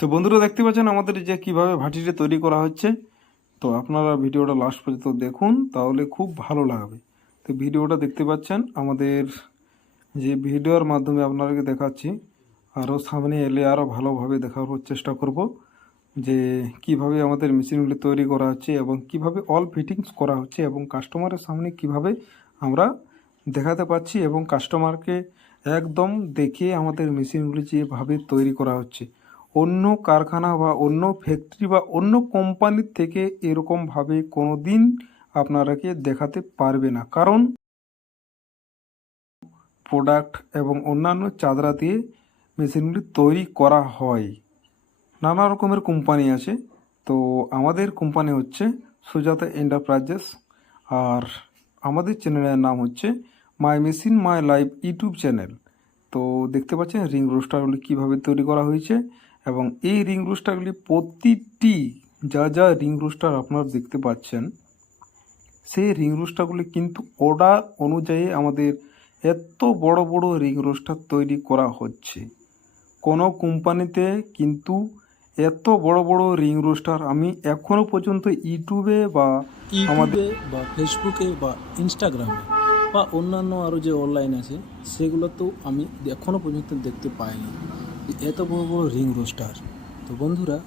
তো বন্ধুরা দেখতে পাচ্ছেন আমাদের যে কীভাবে ভাটিটা তৈরি করা হচ্ছে। তো আপনারা ভিডিওটা লাস্ট পর্যন্ত দেখুন, তাহলে খুব ভালো লাগবে। তো ভিডিওটা দেখতে পাচ্ছেন আমাদের যে ভিডিওর মাধ্যমে আপনাদেরকে দেখাচ্ছি আরও সামনে এলে আরও ভালোভাবে দেখানোর চেষ্টা করব যে কীভাবে আমাদের মেশিনগুলি তৈরি করা হচ্ছে এবং কীভাবে অল ফিটিংস করা হচ্ছে এবং কাস্টমারের সামনে কীভাবে আমরা দেখাতে পাচ্ছি এবং কাস্টমারকে একদম দেখে আমাদের মেশিনগুলি যেভাবে তৈরি করা হচ্ছে। অন্য কারখানা বা অন্য ফ্যাক্টরি বা অন্য কোম্পানির থেকে এরকমভাবে কোনো দিন আপনারাকে দেখাতে পারবে না। কারণ প্রোডাক্ট এবং অন্যান্য চাদরা দিয়ে মেশিনগুলি তৈরি করা হয়। নানা রকমের কোম্পানি আছে। তো আমাদের কোম্পানি হচ্ছে সুজাতা এন্টারপ্রাইজেস আর আমাদের চ্যানেলের নাম হচ্ছে my machine my life YouTube channel তো দেখতে পাচ্ছেন রিং রোস্টারগুলি কীভাবে তৈরি করা হয়েছে। এবং এই রিং রোস্টারগুলি প্রতিটি যা যা রিং রোস্টার আপনারা দেখতে পাচ্ছেন সেই রিং রোস্টারগুলি কিন্তু অর্ডার অনুযায়ী আমাদের এত বড় বড় রিং রোস্টার তৈরি করা হচ্ছে। কোনো কোম্পানিতে কিন্তু এত বড় বড় রিং রোস্টার আমি এখনও পর্যন্ত ইউটিউবে বা আমাদের বা ফেসবুকে বা ইনস্টাগ্রামে বা অন্যান্য আরও যে অনলাইন আছে সেগুলোতেও আমি এখনও পর্যন্ত দেখতে পাইনি। এত বড় বড় রিং রোস্টার। তো বন্ধুরা,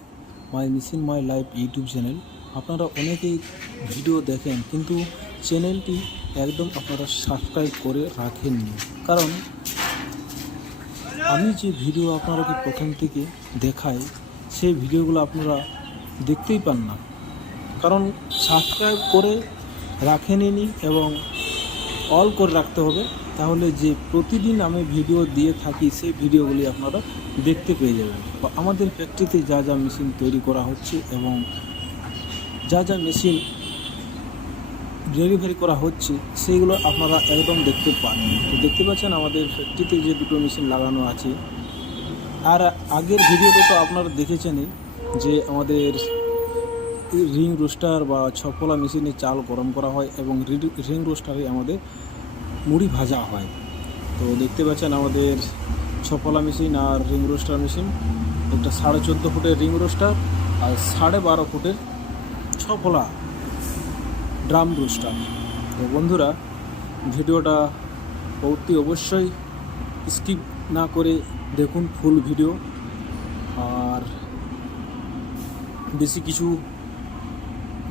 my machine my life YouTube channel, আপনারা অনেকেই ভিডিও দেখেন, কিন্তু চ্যানেলটি একদম আপনারা সাবস্ক্রাইব করে রাখেননি। কারণ আমি যে ভিডিও আপনারাকে প্রথম থেকে দেখাই, সেই ভিডিওগুলো আপনারা দেখতেই পান না। কারণ সাবস্ক্রাইব করে রাখেনি এবং অল করে রাখতে হবে। তাহলে যে প্রতিদিন আমি ভিডিও দিয়ে থাকি, সেই ভিডিওগুলি আপনারা দেখতে পেয়ে যাবেন। বা আমাদের ফ্যাক্টরিতে যা যা মেশিন তৈরি করা হচ্ছে এবং যা যা মেশিন ডেলিভারি করা হচ্ছে, সেইগুলো আপনারা একদম দেখতে পান। তো দেখতে পাচ্ছেন আমাদের ফ্যাক্টরিতে যে দুটো মেশিন লাগানো আছে। আর আগের ভিডিওতে তো আপনারা দেখেছেনই যে আমাদের রিং রোস্টার বা ছপলা মেশিনে চাল গরম করা হয় এবং রিং রোস্টারে আমাদের মুড়ি ভাজা হয়। তো দেখতে পাচ্ছেন আমাদের ছপলা মেশিন আর রিং রোস্টার মেশিন। একটা সাড়ে চোদ্দ ফুটের রিং রোস্টার আর সাড়ে বারো ফুটের ছপলা ড্রাম রোস্টার। তো বন্ধুরা, ভিডিওটা অতি অবশ্যই স্কিপ না করে দেখুন ফুল ভিডিও। আর বেশি কিছু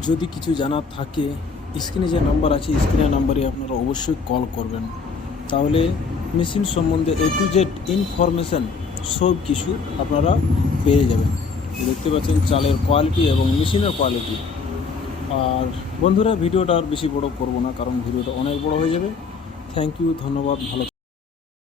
যদি কিছু জানার থাকে স্ক্রিনে যে নাম্বার আছে স্ক্রিনের নাম্বারে আপনারা অবশ্যই কল করবেন। তাহলে মেশিন সম্বন্ধে এ টু জেড ইনফরমেশান সব কিছু আপনারা পেয়ে যাবেন। দেখতে পাচ্ছেন চালের কোয়ালিটি এবং মেশিনের কোয়ালিটি আর বন্ধুরা, ভিডিওটা আর বেশি বড় করব না, কারণ ভিডিওটা অনেক বড় হয়ে যাবে। থ্যাংক ইউ ধন্যবাদ, ভালো।